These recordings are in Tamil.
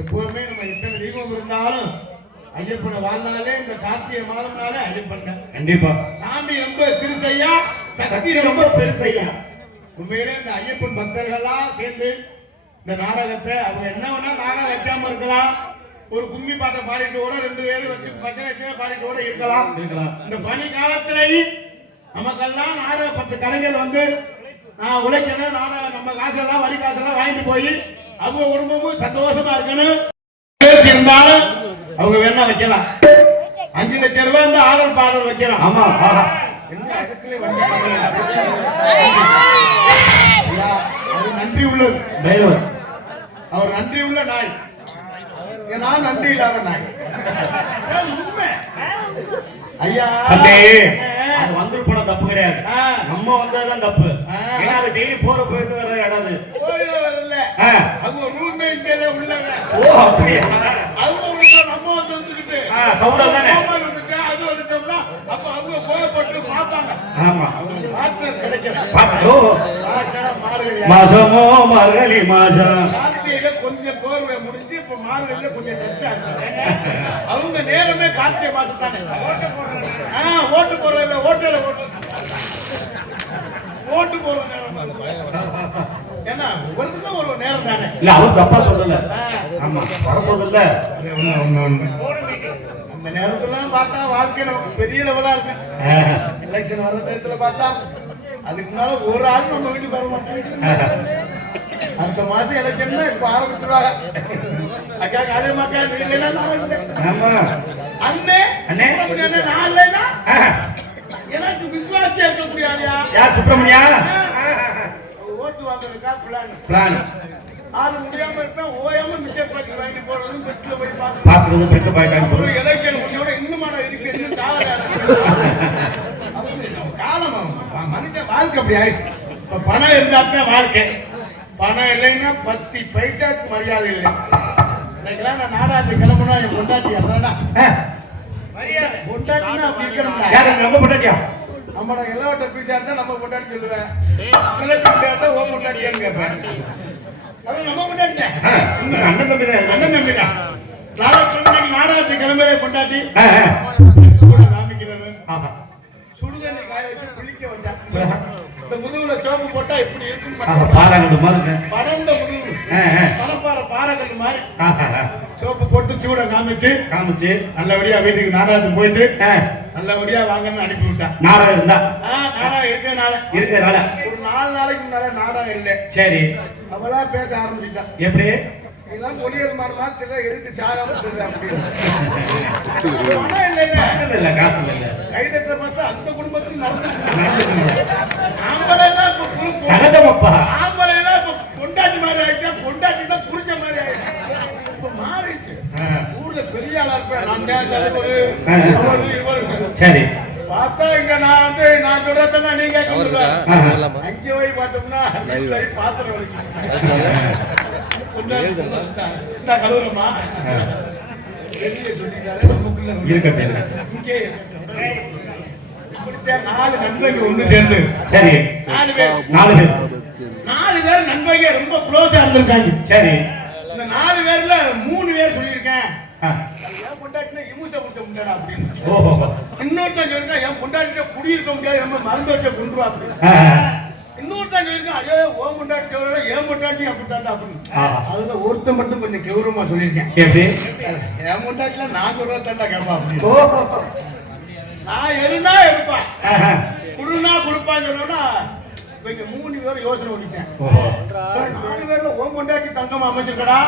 எப்பவுமே நம்ம எத்தனை தெய்வம் இருந்தாலும் ஐயப்பனை வாழ்நாளே இந்த கார்த்திகை மாதம்னாலே ஐயப்பன் கண்டிப்பா. சாமி ரொம்ப சிறுசையா, சக்தி ரொம்ப பெருசையா. உண்மையிலே இந்த ஐயப்பன் பக்தர்கள்லாம் சேர்ந்து இந்த நாடகத்தை அவங்க என்ன வேணா நாடகம் வைக்காம இருக்கலாம். ஒரு கும்மி பாட்டை பாடிட்டு கூட 2 பேரும் வச்சு பச்சனை பாடிட்டு கூட இருக்கலாம். இந்த பனி காலத்திலேயும் நமக்கெல்லாம் நாடக 10 கலைஞர் வந்து நான் உழைக்கணும், நாடகம் நம்ம காசெல்லாம் வரி காசெல்லாம் வாங்கிட்டு போய் அவங்க குடும்பமும் சந்தோஷமா இருக்கணும் இருந்தாலும் அவங்க வேணா வைக்கலாம். 5 லட்சம் ரூபாய் வந்து ஆடல் பாடல் வைக்கலாம். ஆமா என்ன இடத்துல நன்றி உள்ளது. அவர் நன்றி உள்ள நாய், நான் நன்றி இல்லாத நாய். ஐயா அது வந்து போன தப்பு கிடையாது, நம்ம வந்ததுதான் தப்பு. ஏன்னா அது டெய்லி போயிட்டு வர இடம் வரல. அவங்க ரூமே இங்கே உள்ளங்க. ஓ அப்படியே நம்ம வந்துட்டு சவுண்டா தானே அது வந்துட்டோம்னா அப்ப அவங்க போயப்பட்டு பார்ப்பாங்க. ஆமா பார்ட்னர் கிடைக்கிறது. மாசமோ மார்கழி மாசம் கார்த்திகையில கொஞ்சம் போர்வை முடிஞ்சு இப்ப மார்கழியில கொஞ்சம் டச்சா அவங்க நேரமே கார்த்திகை மாசம் தானே ஓட்டு போடுறது. ஓட்டு போற நேரம் ஏன்னா ஒவ்வொருத்துக்கும் ஒரு நேரம் தானே. இல்ல அவர் தப்பா சொல்லல. ஆமா வரப்போதில்ல அந்த நேரத்துல பார்த்தா வாழ்க்கை நமக்கு பெரிய லெவலா இருக்கு. எலெக்ஷன் வர நேரத்துல பார்த்தா அதுக்கு முன்னால ஒரு ஆள் நம்ம வீட்டுக்கு வர மாட்டோம். அடுத்த மாசம் எலெக்ஷன் தான் இப்ப ஆரம்பிச்சுடுவாங்க. அக்கா காதல் மக்கா அண்ணே நான் இல்லைன்னா எனக்கு விசுவாசியா இருக்க முடியாது. யார் சுப்பிரமணியா ஓட்டு வாங்குறதுக்கா பிளான் ஆளு முடியாம இருக்கா ஓயாம மிச்சர் பாக்கி வாங்கி போறதும் பெட்ல போய் பாக்குறது பெட்ல போய் காண்பது எலெக்ஷன் முடியோட இன்னுமான இருக்கு. இன்னும் காலம் மனுஷன் வாழ்க்கை அப்படி ஆயிடுச்சு. இப்ப பணம் இருந்தாத்தான் வாழ்க்கை, பணம் இல்லைன்னா 10 பைசாக்கு மரியாதை இல்லை. இன்னைக்கெல்லாம் நான் நாடாத்து கிளம்புனா என் பொண்டாட்டி என்னடா பொண்டாட்டினா அப்படி இருக்கணும். ரொம்ப பொண்டாட்டியா நம்மளோட எல்லாவட்ட பீஸா இருந்தா நம்ம பொண்டாட்டி சொல்லுவேன், இருந்தா ஓ பொண்டாட்டியான்னு கேட்பேன். அது நம்ம பொண்டாட்டி அண்ணன் தம்பி தான். நாடகத்துக்கு கிளம்பவே பொண்டாட்டி சூட காமிக்கிறது, சுடுதண்ணி காய வச்சு குளிக்க வச்சா, இந்த முதுகுல சோப்பு போட்டா இப்படி இருக்கும் படந்த முதுகு பணப்பாற பாறைகள் மாதிரி சோப்பு போட்டு சூட காமிச்சு நல்லபடியா வீட்டுக்கு நாடகத்துக்கு போயிட்டு நல்லபடியா வாங்கன்னு அனுப்பி விட்டான். நாடகம் இருந்தா நாடகம் இருக்கிறனால ஒரு 4 நாளைக்கு முன்னால நாடகம் இல்லை. சரி அவளா பேச ஆரம்பிச்சுட்டான். எப்படி எல்லாம் பொடியல் மாதிரி தெரியல, எதுக்கு சாகாம தெரியல காசு இல்ல கைதட்ட பார்த்தா அந்த குடும்பத்துக்கு நடந்து பொண்டாட்டி மாதிரி ஆயிட்டா, பொண்டாட்டி தான் புரிஞ்ச மாதிரி ஆயிடுச்சு. இப்ப மாறிடுச்சு. ஊர்ல பெரிய ஆளா இருப்பேன். சரி பார்த்தா இங்க நான் சொல்றதுன்னா நீங்க அங்கே போய் பார்த்தோம்னா பாத்திரம் வரைக்கும் கலவரமா சொல்லிட்டாரு. நமக்குள்ள 4 நண்பர்கள் ஒண்ணு சேர்ந்து சரி 4 பேர் நண்பர்கள் ரொம்ப க்ளோஸா இருந்திருக்காங்க. சரி இந்த 4 பேர்ல 3 பேர் சொல்லியிருக்கேன் என் பொண்டாட்டினா இமுசை விட்ட முடியாது அப்படின்னு. இன்னொருத்தான் சொல்லிருக்கேன் என் பொண்டாட்டிட்ட குடியிருக்க முடியாது, நம்ம மருந்து வச்ச கொண்டு வா அப்படின்னு. இன்னொருத்தான் சொல்லியிருக்கேன் ஐயோ ஓ பொண்டாட்டி கௌரவ என் பொண்டாட்டி அப்படித்தான் அப்படின்னு. அதுல ஒருத்தன் மட்டும் கொஞ்சம் கௌரவமா சொல்லியிருக்கேன். என் பொண்டாட்டில நான் சொல்றதாண்டா கேட்பா அப்படின்னு. நான் எழுனா எடுப்பா குடுனா கொடுப்பான்னு சொன்னோம்னா இங்க 3 பேர் யோசனை பண்ணிட்டேன். 4 பேர்ல ஓ பொண்டாட்டி தங்கம் அமைச்சிருக்கடா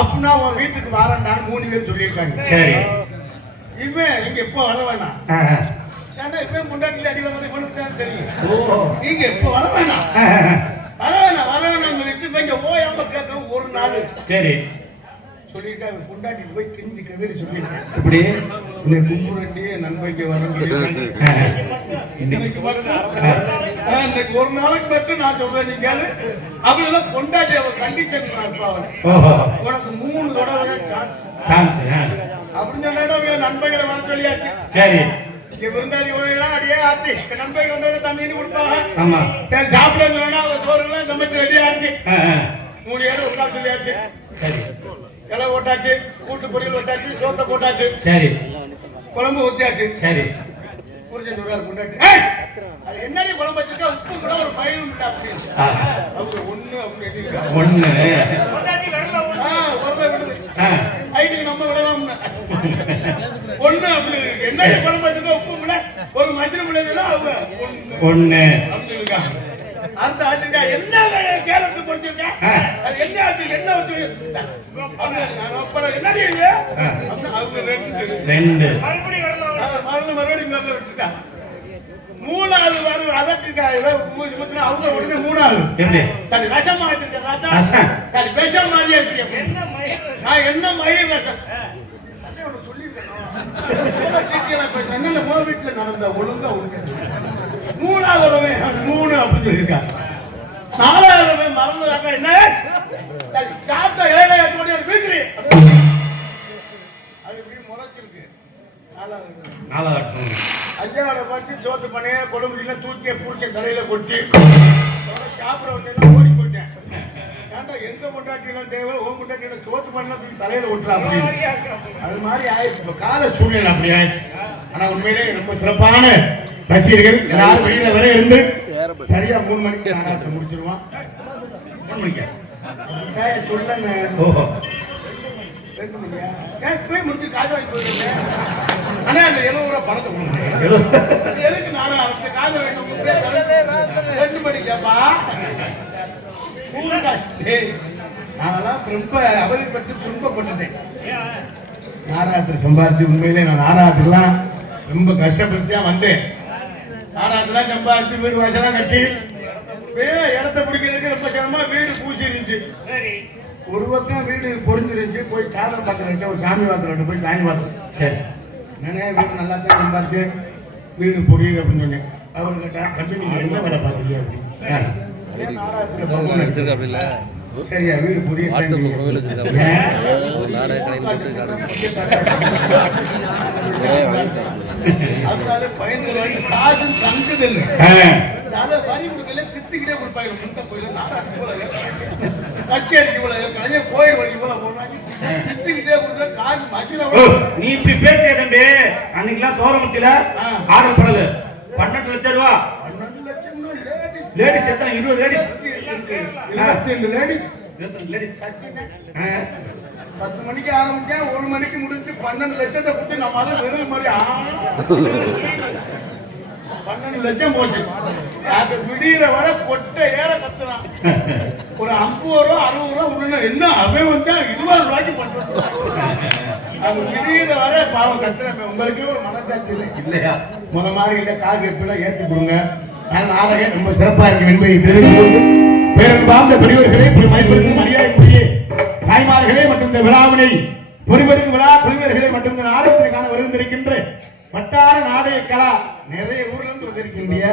அப்படின்னா உன் வீட்டுக்கு வரண்டான்னு 3 பேர் சொல்லியிருக்காங்க. சரி இவன் இங்க எப்போ வர வேணாம், ஏன்னா இப்ப பொண்டாட்டில அடி வாங்க இவனுக்கு தான் தெரியும். நீங்க எப்போ வர வேணாம் சொல்லிட்டு இங்க ஓயாம கேட்க ஒரு நாள் சரி சொல்லிட்டு அவன் பொண்டாட்டிட்டு போய் கிஞ்சி கதறி சொல்லிட்டேன். இப்படி கும்புரண்டி நண்பைக்கு வர இன்னைக்கு ஒரு நாளைக்கு மட்டும் நான் சொல்றேன். நீங்க அப்படின்னா பொண்டாட்டி அவ கண்டிஷன் உனக்கு 3 தடவை சான்ஸ் அப்படின்னு சொன்னா நண்பர்களை வர சொல்லியாச்சு. சரி இங்க விருந்தாளி ஓய்லாம் அடியே ஆத்தி நண்பர்கள் வந்து தண்ணின்னு கொடுப்பாங்க. சாப்பிட சோறு எல்லாம் சமைச்சு ரெடியா இருக்கு. 3 பேரும் உட்கார சொல்லியாச்சு. சரி இலை போட்டாச்சு, கூட்டு பொரியல் வச்சாச்சு, சோத்தை போட்டாச்சு. சரி குழம்பு ஊத்தியாச்சு. சரி புரிஞ்சு கொண்டாட்டி அது என்னடி குழம்பு வச்சிருக்கா உப்பு கூட ஒரு பயிரும் இல்லை அப்படின்னு. அவங்க 1 அப்படின்னு முன்னாடி குழம்பு வச்சிருக்க உப்பு முள்ள ஒரு மசில முள்ள அவங்க ஒண்ணு அந்த ஆட்டுக்கா என்ன கேரட் பொரிச்சிருக்க அது என்ன ஆட்டு என்ன ஊத்தி அப்புறம் என்ன இது அவங்க ரெண்டு மறுபடியும் விட்டுருக்கா மூணாவது வரும் அதற்குக்கா ஏதோ அவங்க உடனே மூணாவது தனி ரசமா வச்சிருக்க ரசம் தனி விஷம் மாதிரியே இருக்கு என்ன மயிர் ரசம் வீட்டுல நடந்த ஒழுங்கா மூணாவது மூணு அப்படின்னு சொல்லியிருக்கா நாலாவது மறந்து என்ன சாப்பிட்ட இலையில வீசுறி அது இப்படி முறைச்சிருக்கு ஐயாவோட பட்டு சோத்து பண்ணி கொடுமுடியில தூக்கி பூச்சி தலையில கொட்டி சாப்பிட வந்து ஓடி போயிட்டேன் ஏன்டா எங்க கொண்டாட்டிலாம் தேவை ஓ கொண்டாட்டியில சோத்து பண்ண தலையில ஒட்டுறாங்க அது மாதிரி ஆயிடுச்சு இப்ப கால சூழ்நிலை அப்படி ஆயிடுச்சு ஆனா உண்மையிலே ரொம்ப சிறப்பான ரசிகர்கள் யாரும் வெளியில வர இருந்து சரியா 3 மணிக்கு நாடகத்தை முடிச்சிருவான் 3 மணிக்கு சொல்லுங்க 2 மணியா போய் முடிச்சு காசு வாங்கி போயிருங்க ஆனா அந்த 70 ரூபாய் பணத்தை கொடுங்க எதுக்கு நானும் அந்த காசு வாங்கி 2 மணிக்காப்பா நாங்கெல்லாம் ரொம்ப அவதிப்பட்டு துன்பப்பட்டுட்டேன் நாடகத்தில் சம்பாதிச்சு உண்மையிலே நான் நாடகத்துக்குலாம் ரொம்ப கஷ்டப்பட்டு தான் வந்தேன் நாடகத்தெல்லாம் சம்பாதிச்சு வீடு வாசலாம் கட்டி இடத்த பிடிக்கிறதுக்கு ரொம்ப சிரமமா வீடு பூசி இருந்துச்சு ஒரு பக்கம் வீடு பொறிஞ்சிருந்துச்சு போய் சாதம் பார்க்கறேன் ஒரு சாமி பார்க்கறேன் போய் சாமி பார்த்தேன் சரி நானே வீடு நல்லா தான் சம்பாதிச்சு வீடு பொரியுது அப்படின்னு சொன்னேன் அவர் கேட்டா தம்பி நீங்க என்ன வேலை பார்க்குறீங்க அப்படின்னு நாடகத்தில் சரியா வீடு புரிய அதனால பயந்து காசும் தங்குதில்ல வரி கொடுக்கல திட்டுக்கிட்டே கொடுப்பாங்க முட்டை போயில கட்சி அடிக்க போல கலைஞர் கோயில் வழி போல போடுறாங்க திட்டுக்கிட்டே கொடுக்க காசு மசில நீ இப்படி பேசிய தம்பி அன்னைக்கெல்லாம் தோரமுச்சில ஆர்டர் பண்ணல 12 லட்சம் ரூபா 12 லட்சம் லேடிஸ் எத்தனை 20 லேடிஸ் 22 லேடிஸ் 22 லேடிஸ் 10 மணிக்கு ஆரம்பிச்சேன் 1 மணிக்கு முடிஞ்சு 12 லட்சத்தை கொடுத்து நம்ம அதை வெறும் மாதிரி 12 லட்சம் போச்சு அது விடிகிற வர கொட்டை ஏற கத்துறான் ஒரு 50 ரூபா 60 ரூபா உடனே என்ன அவன் வந்தா 20 ரூபாய்க்கு பண்றது அது விடிகிற வர பாவம் கத்துறேன் உங்களுக்கு ஒரு மனசாட்சி இல்லை இல்லையா மாதிரி இல்லை காசு எப்படிலாம் ஏற்றி கொடுங்க நாடகம் ரொம்ப சிறப்பா இருக்கு என்பதை தெரிவித்துக் கொண்டு பேரன் வாழ்ந்த பெரியவர்களே மதிப்பிற்கு மரியாதைக்குரிய தாய்மார்களே மற்றும் இந்த விழாவினை பொறிவருக்கு விழா குழுவினர்களே மற்றும் இந்த நாடகத்திற்கான வருகின்றிருக்கின்ற வட்டார நாடக கலா நிறைய ஊர்ல இருந்து வந்திருக்கின்ற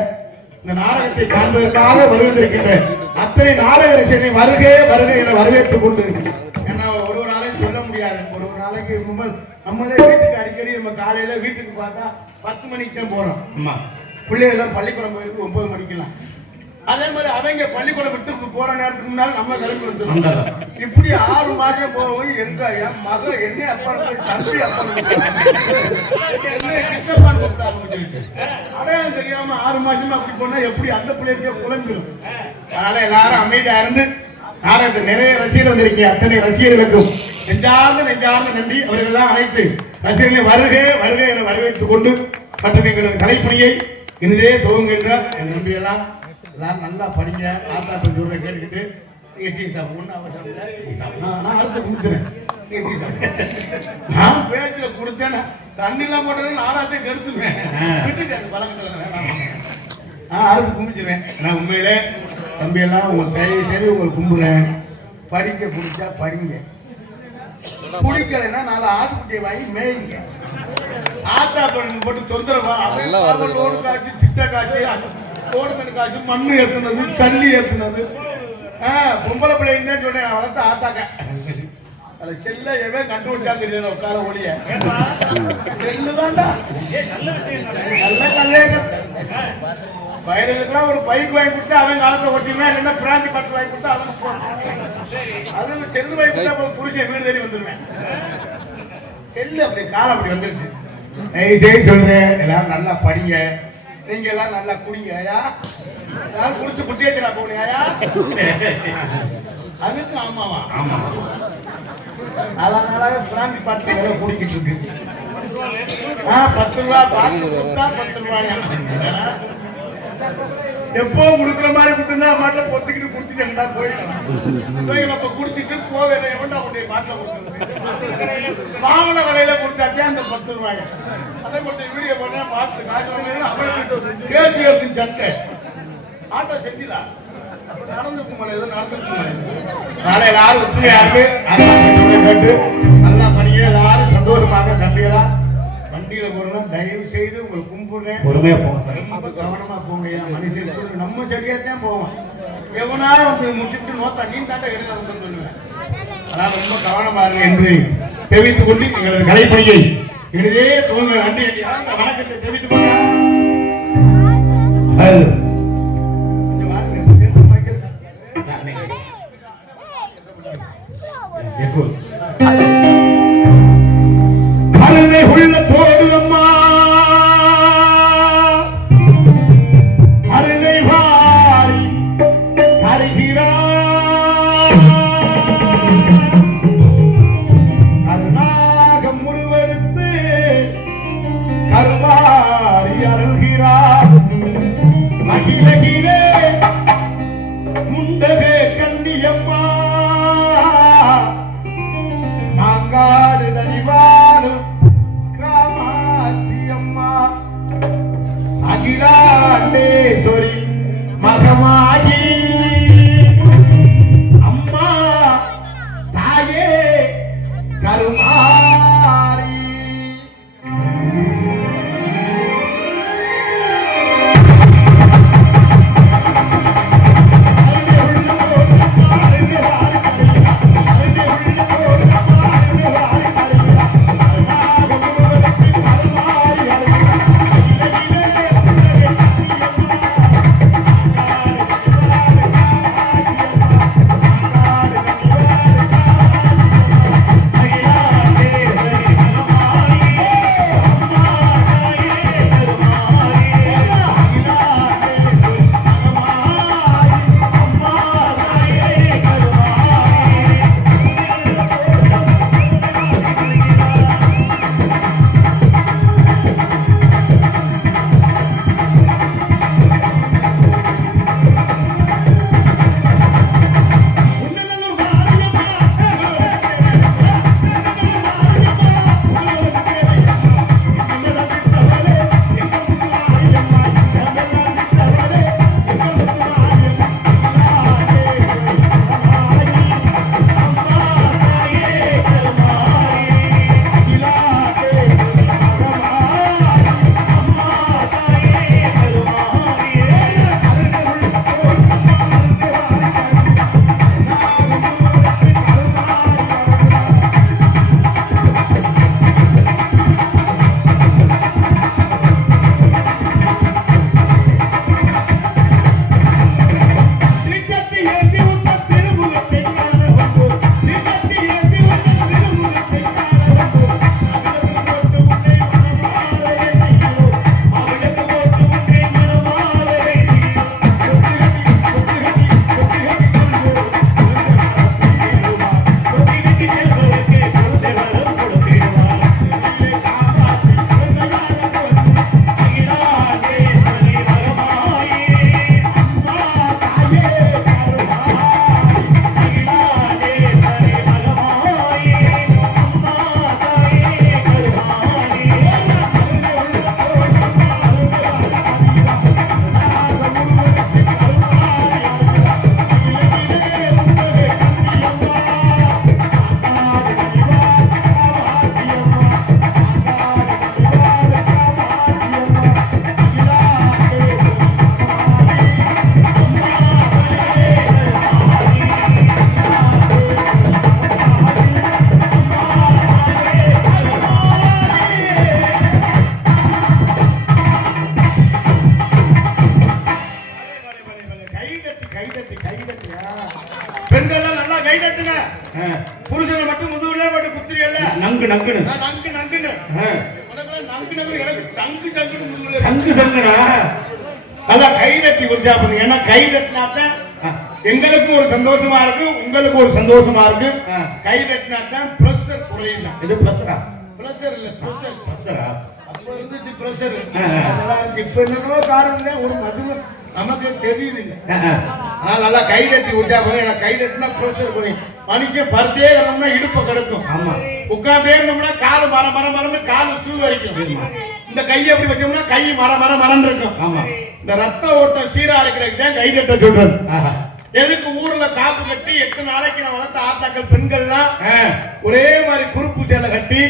இந்த நாடகத்தை காண்பதற்காக வருகின்றிருக்கின்ற அத்தனை நாடக ரசிகனை வருக வருக என வரவேற்றுக் கொண்டு ஏன்னா ஒரு நாளைக்கு சொல்ல முடியாது ஒரு நாளைக்கு நம்மளே வீட்டுக்கு அடிக்கடி நம்ம காலையில வீட்டுக்கு பார்த்தா 10 மணிக்கு தான் போறோம் பிள்ளைகள் பள்ளிக்கூடம் போயிருக்கு 9 மணிக்கெல்லாம் அதே மாதிரி அவங்க பள்ளிக்கூடம் விட்டு போற நேரத்துக்கு முன்னால நம்ம கிளம்பி வந்துடும் இப்படி 6 மாசம் போய் எங்க என் மக என்ன அப்பா தம்பி அப்பா அடையாளம் தெரியாம 6 மாசமா அப்படி போனா எப்படி அந்த பிள்ளைக்கே குழம்பிடும் அதனால எல்லாரும் அமைதியா இருந்து நாடகத்தை நிறைய ரசிகர் வந்திருக்கீங்க அத்தனை ரசிகர்களுக்கும் நெஞ்சார்ந்த நன்றி அவர்கள் தான் அனைத்து ரசிகர்களை வருக வருக என வரவேற்றுக் கொண்டு மற்றும் எங்களது கலைப்பணியை இனிதே துவங்குகின்ற என் நம்பியெல்லாம் எல்லாரும் நல்லா படிங்க ஆத்தா சொல்ற கேட்டுக்கிட்டு நீங்க டீ சாப்பிட நான் அடுத்து குடிச்சுறேன் நான் பேச்சுல குடிச்சேன் தண்ணிலாம் போட்டேன்னு நாடாத்தையும் கெடுத்துருவேன் விட்டுட்டேன் அந்த பழக்கத்துல அடுத்து கும்பிச்சிருவேன் நான் உண்மையிலே தம்பியெல்லாம் உங்க தயவு செய்து உங்களுக்கு கும்பிடுறேன் படிக்க பிடிச்சா படிங்க குடிக்கலைன்னா 4 ஆட்டுக்குட்டியை வாங்கி மேய்ங்க ஆத்தா பழங்க போட்டு தொந்தரவா ரோடு காய்ச்சி சிட்ட காய்ச்சி தோடுமணி காய்ச்சி மண்ணு ஏற்றுனது சல்லி ஏற்றுனது பொம்பளை பிள்ளைங்க சொல்றேன் வளர்த்த ஆத்தாக்க அதை செல்ல எவன் கண்டுபிடிச்சா தெரியல உட்கார ஒளிய செல்லுதான்டா நல்ல கல்யாணம் வயலுக்குலாம் ஒரு பைக் வாங்கி கொடுத்தா அவன் காலத்தை ஒட்டினா என்ன பிராந்தி பட்டு வாங்கி கொடுத்தா அவனுக்கு அது செல்லு வாங்கி கொடுத்தா புருஷன் வீடு தேடி வந்துருவேன் செல்லு அப்படி காலம் அப்படி வந்துருச்சு சரி சொல்றேன் எல்லாரும் நல்லா படிங்க நீங்க எல்லாம் நல்லா குடிங்க ஐயா எல்லாரும் குடிச்சு குட்டி வச்சுடா போனீங்க ஐயா அதுக்கு ஆமாவா ஆமா அதனால பிராந்தி பாட்டுல வேலை குடிக்கிட்டு இருக்கு 10 ரூபா பாத்து கொடுத்தா 10 ரூபாயா? எப்போ குடுக்குற மாதிரி கொடுத்துருந்தா மாட்டில பொத்துக்கிட்டு குடுத்துட்டு எங்கடா போயிடலாம். நம்ம குடிச்சிட்டு போக எவன்டா உடைய மாட்டில கொடுத்துருது. வாங்கின கடையில கொடுத்தாச்சே அந்த 10 ரூபாய். அதை கொஞ்சம் வீடியோ பண்ண பார்த்து காசு கேட்டு சட்டை ஆட்டோ செஞ்சுதா நடந்துக்கும் ஏதோ நடந்துக்கும். நாளை எல்லாரும் ஒத்துமையா இருக்கு கேட்டு நல்லா படிக்க எல்லாரும் சந்தோஷமாக தம்பிகளா வண்டியில போறோம். தயவு செய்து உங்களுக்கு கும்பிடுறேன், பொறுமையா போங்க சார். ரொம்ப கவனமா போங்க. மனுஷன் சொல்லு நம்ம சரியாத்தான் போவோம். எவனா வந்து முடிச்சுட்டு நோத்தா நீ தாண்ட எடுக்க வந்து சொல்லுவேன். அதான் ரொம்ப கவனமா இருக்கு என்று தெரிவித்துக் கொண்டு எங்களது கலைப்பணியை இடையே தோல்வி நன்றி வணக்கத்தை தெரிவித்துக் கொண்டா கருணை உள்ள தோடு அம்மா அருளை வாரி கருகிறார். கருணாக முழுவெடுத்து கருவாரி அருள்கிறார். மகிழகிலே முண்டகே கண்ணியம்மா மாங்காடு தனிவாரும் காமாட்சி அம்மா அகிலாண்டேஸ்வரி மகமாயி அம்மா தாயே கருமாரி. பெண்கள் நல்லா கை தட்டுங்க. புருஷனை மட்டும் முதுகுல போட்டு குத்துறீல்ல நங்கு நங்குன்னு நங்கு நங்குன்னு உனக்கு நங்கு நங்கு எனக்கு சங்கு சங்குன்னு முதுகுல சங்கு சங்குனா அதான் கை தட்டி உற்சாகப்படுங்க. ஏன்னா கை தட்டினாத்தான் எங்களுக்கு ஒரு சந்தோஷமா இருக்கு, உங்களுக்கு ஒரு சந்தோஷமா இருக்கு. கை தட்டினாத்தான் பிரஷர் குறையும். இது பிரஷரா பிரஷர் இல்ல பிரஷர் பிரஷரா அப்ப இருந்துச்சு பிரஷர் அதெல்லாம் இருக்கு இப்ப என்னவோ காரணம் ஒரு மதுமை நமக்கு தெரியுது ஆனால் நல்லா கை தட்டி குடிச்சா போய் எனக்கு கை தட்டினா பிரஷர் குறையும் மனுஷன் பருத்தே இருந்தோம்னா இடுப்பை கிடக்கும் ஆமா உட்கார்ந்தே இருந்தோம்னா காலு மரம்னு காலு சூ வரைக்கும் இந்த கையை எப்படி வச்சோம்னா கை மரம்னு இருக்கும் ஆமா இந்த ரத்த ஓட்டம் சீரா இருக்கிறதுக்கு தான் கை தட்ட சொல்றது எதுக்கு ஊர்ல காப்பு கட்டி 8 நாளைக்கு நான் வளர்த்த ஆத்தாக்கள் பெண்கள்லாம் ஒரே மாதிரி குறுப்பு சேலை கட்டி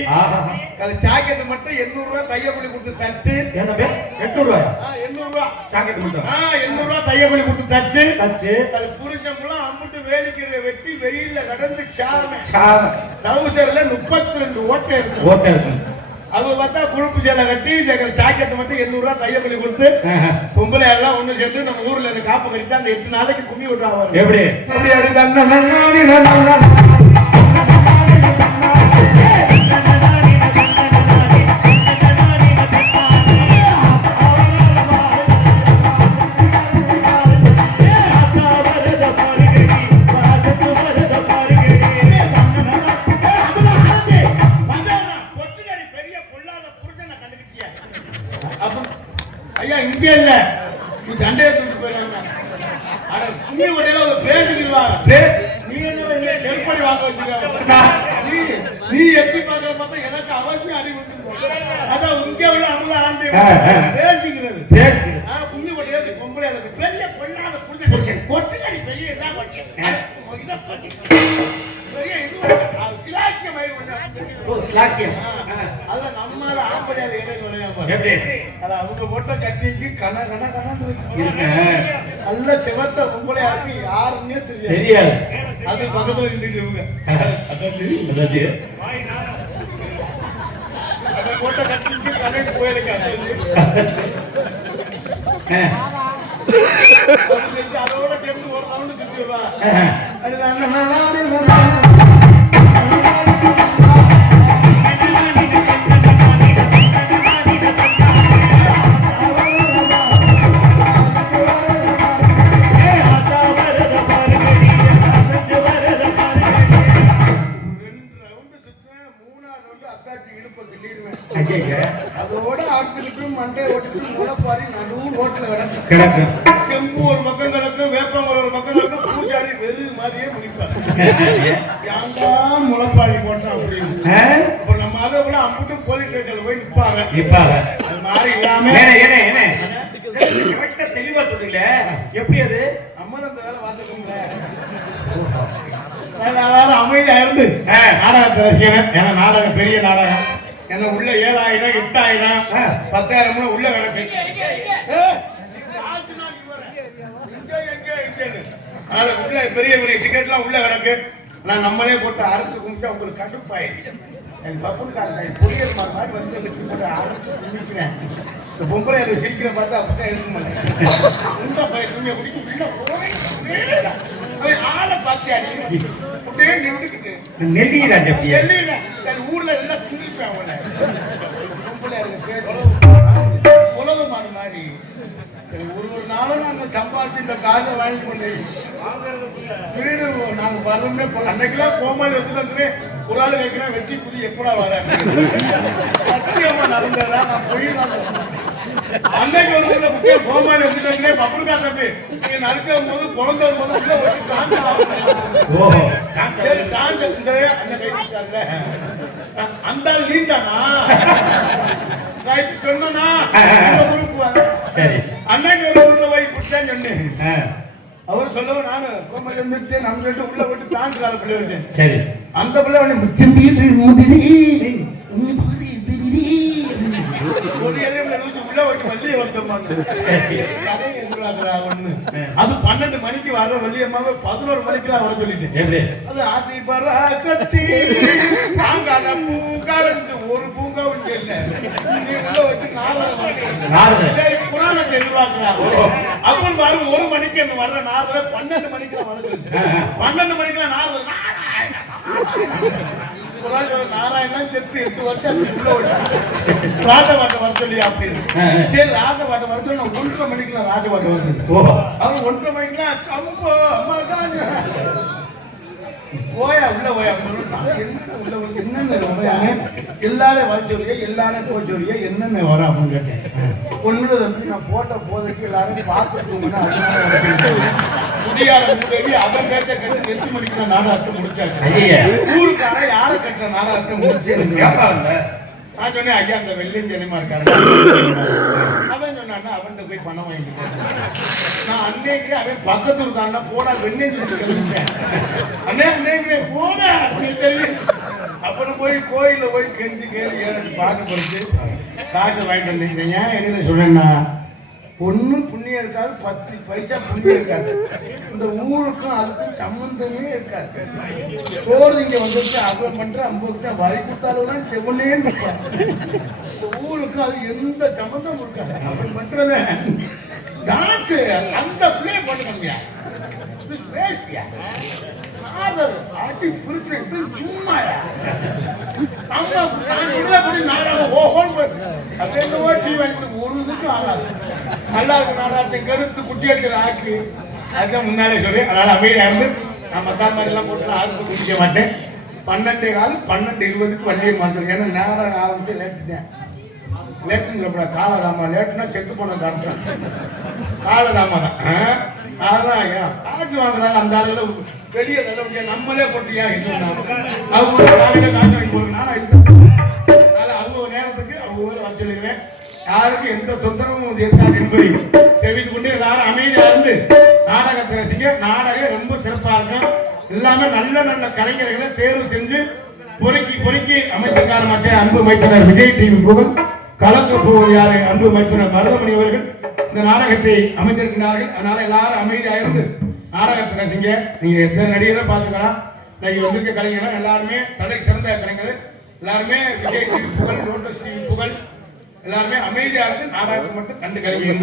அது ஜாக்கெட் மட்டும் 800 ரூபாய் தையக்கூலி கொடுத்து தச்சு 800 ரூபாயா 800 ரூபாய் ஜாக்கெட் மட்டும் 800 ரூபாய் தையக்கூலி கொடுத்து தச்சு அது புருஷன்லாம் அம்புட்டு வேலிக்கிற வெட்டி வெயில்ல கடந்து சாம டவுசர்ல 32 ஓட்டை இருக்கு அது பார்த்தா குழுப்பு சேலை கட்டி ஜாக்கெட் மட்டும் 800 ரூபாய் தையக்கூலி கொடுத்து பொம்பளை எல்லாம் ஒண்ணு சேர்ந்து நம்ம ஊர்ல இருக்க காப்பு கட்டி அந்த 8 நாளைக்கு கும்மி விட்டுறாங்க எப்படி ஐயா இங்கே இல்ல நீ சண்டையை தூக்கிட்டு போயிடாங்க அட கும்மி ஒடையில ஒரு பேசுகிறீங்களா நீ என்ன செருப்படி வாங்க வச்சுக்க நீ எப்படி பார்க்கற பார்த்தா எனக்கு அவசியம் அறிவு அதான் இங்கே உள்ள அமுதா ஆண்டு பேசிக்கிறது கும்மி ஒடையில பொம்பளை பெரிய பொல்லாத புருஷன் கொட்டுக்கடி பெரிய இதா கொட்டி பெரிய இது சிலாக்கிய மயில் அதுல நம்மளால ஆம்பளையால இடையில அவங்க போட்ட கட்டிக்கு கன நல்ல சிவத்த பொம்பளையா இருக்கு யாருன்னே தெரியாது அது பக்கத்துல நின்றுட்டு இவங்க அதை போட்ட கட்டிக்கு கனக்கு போயிருக்கு அதோட சேர்ந்து ஒரு ரவுண்டு சுத்தி வருவா அதோட ஆட்களுக்கு மண்டை ஓட்டிட்டு முளைப்பாரி நடுவு ரோட்ல கிடக்கு செம்பு ஒரு பக்கம் கிடக்கும் வேப்பமரம் ஒரு பக்கம் கிடக்கும் பூஜாரி வெறு மாதிரியே முடிப்பாரு யாண்டா முளைப்பாரி போட்டோம் அப்படின்னு அப்ப நம்ம அதை விட அம்புட்டும் போலீஸ் ஸ்டேஷன்ல போய் நிப்பாங்க அது மாதிரி இல்லாம தெளிவா சொல்றீங்களே எப்படி அது நம்ம அந்த வேலை பார்த்துக்கோங்களேன் அமைதியா இருந்து நாடகத்தை ரசிக்கிறேன் ஏன்னா நாடகம் பெரிய நாடகம் என்ன உள்ள 7000 8000 10,000 உள்ள கிடக்கு உள்ள பெரிய பெரிய டிக்கெட்லாம் உள்ள கிடக்கு நான் நம்மளே போட்டு அறுத்து கும்பிச்சா உங்களுக்கு கடுப்பாயிருக்கு என் பப்புன்காரன் பொரியல் மாதிரி வந்து போட்டு அறுத்து கும்பிக்கிறேன் இந்த பொம்பளை அதை சிரிக்கிற பார்த்தா அப்படிதான் இருக்க மாட்டேன் இந்த பையன் துணியை குடிக்க ஆளை பார்த்தியாடி நின்றுக்கிட்டு ஊர்ல எல்லாம் துணிப்பேன் உலகமான மாதிரி ஒரு நாளும் நாங்க சம்பாதிச்சு இந்த காசை வாங்கி கொண்டு வீடு நாங்க வரணும்னே அன்னைக்கெல்லாம் கோமாளி வச்சுட்டு ஒரு ஆள் வைக்கிறேன் வெட்டி புதி எப்படா வர சத்தியமா நடந்ததா நான் போய் அன்னைக்கு ஒரு ஊர்ல முக்கிய கோமாளி வச்சுட்டு பப்புக்கா தம்பி நீங்க நடக்கிற போது பிறந்த போது அந்த நீந்தானா அன்னைக்கு ஒரு ஊர்ல போய் குடிச்சான்னு சொன்னேன் அவர் சொல்லவும் நானு கோமாளி வந்துட்டு நம்ம சொல்லிட்டு உள்ள போட்டு டான்ஸ் கால பிள்ளை வச்சேன் அந்த பிள்ளை வந்து முச்சம்பி அது 12 மணிக்கு வர்ற வள்ளியம்மாவை 11 மணிக்கெல்லாம் வர சொல்லிட்டு அது ஆத்தி பராசக்தி ஒரு பூங்கா உண்டு இல்ல புராணத்தை எதிர்பார்க்கிறாங்க அப்படின்னு பாருங்க 1 மணிக்கு என்ன வர்ற நாரதரை 12 மணிக்கு வர சொல்லிட்டு 12 மணிக்கெல்லாம் நாரதர் நாராயணன் செத்து 8 வருஷம் ராஜபாட்டை வர சொல்லி அப்படின்னு சரி ராஜபாட்டை வர சொல்லி 1:30 மணிக்கு ராஜபாட்டை வருது அவங்க 1:30 மணிக்குலாம் சம்போ போயா உள்ள போயா என்ன உள்ள என்னன்னு எல்லாரும் வர சொல்லியே எல்லாரும் போக சொல்லியே என்னென்ன வரும் அப்படின்னு கேட்டேன். ஒண்ணு தம்பி நான் போட்ட போதைக்கு எல்லாரும் பார்த்துட்டோம்னா குடியார மூதேவி அவன் கேட்ட கட்டு 8 மணிக்கு நான் நாடகத்தை முடிச்சாச்சு. ஊருக்கார யாரை கட்டுற நாடகத்தை முடிச்சு நான் சொன்னேன், ஐயா அந்த வெள்ளையும் ஜனமா இருக்காரு. அவன் சொன்னான்னா அவன்கிட்ட போய் பணம் வாங்கிட்டு நான் அன்னைக்கு அவன் பக்கத்துல தாண்டா போடா வெண்ணெய் சொல்லிட்டேன். அன்னைக்கு போடா அப்படின்னு தெரியும். அப்புறம் போய் கோயில போய் கெஞ்சி கேள்வி எனக்கு பாட்டு படிச்சு காசை வாங்கிட்டு வந்தீங்க. ஏன் என்ன சொல்றேன்னா, ஒன்னும் புண்ணியம் இருக்காது, 10 பைசா புண்ணியம் இருக்காது. இந்த ஊருக்கும் அதுக்கும் சம்பந்தமே இருக்காது. சோறு இங்க வந்துட்டு அவ்வளவு பண்ற 50 வரி கொடுத்தாலும் செவனே இருப்பான். இந்த ஊருக்கு அது எந்த சம்பந்தமும் இருக்காது. அப்படி பண்றத டான்ஸ் அந்த பிள்ளை பண்ணுங்க பேசியா அடி புரிப்பு சும்மாயா நாடகம் அப்படியே டீ வாங்கி ஒரு இதுக்கும் ஆகாது. நல்லா இருக்கு நாடகத்தை கருத்து குட்டி வச்சு ஆக்கி அதுதான் முன்னாலே சொல்லி அதனால அமைதியா இருந்து நான் மத்தார் மாதிரி எல்லாம் போட்டு ஆருக்கு குடிக்க மாட்டேன். 12:15 12:20 வண்டியை மாத்திரம். ஏன்னா நேரம் ஆரம்பிச்சு லேட்டுட்டேன். லேட்டுன்னு காலதாமா லேட்டுனா செத்து போன கரெக்டான் காலதாமா தான். அதான் ஐயா காசு வாங்குறாங்க அந்த அளவுல பெரிய நல்ல முடியாது. நம்மளே போட்டியா அவங்க காலையில காசு வாங்கி போடுறதுனால அவங்க நேரத்துக்கு அவங்க வர சொல்லிடுவேன். யாருக்கும் எந்த தொந்தரவும் இருக்காது என்பதை தெரிவித்துக் கொண்டு எல்லாரும் அமைதியா இருந்து நாடகத்தை ரசிக்க. நாடகம் ரொம்ப சிறப்பா இருக்கும். எல்லாமே நல்ல நல்ல கலைஞர்களை தேர்வு செஞ்சு பொறுக்கி அமைத்திருக்காரு அன்பு மைத்தினர் விஜய் டிவி புகழ் கலக்க போவது யாரு அன்பு மைத்தினர் மருதமணி அவர்கள் இந்த நாடகத்தை அமைத்திருக்கிறார்கள். அதனால எல்லாரும் அமைதியா இருந்து நாடகத்தை ரசிங்க. நீங்க எத்தனை நடிகரை பார்த்துக்கலாம். இன்னைக்கு வந்திருக்க கலைஞர்கள் எல்லாருமே தலை சிறந்த கலைஞர். எல்லாருமே விஜய் டிவி புகழ் லோட்டஸ் டிவி புகழ் எல்லாருமே அமைதியா இருந்து நாடகத்தை மட்டும் கண்டு கலைஞர்.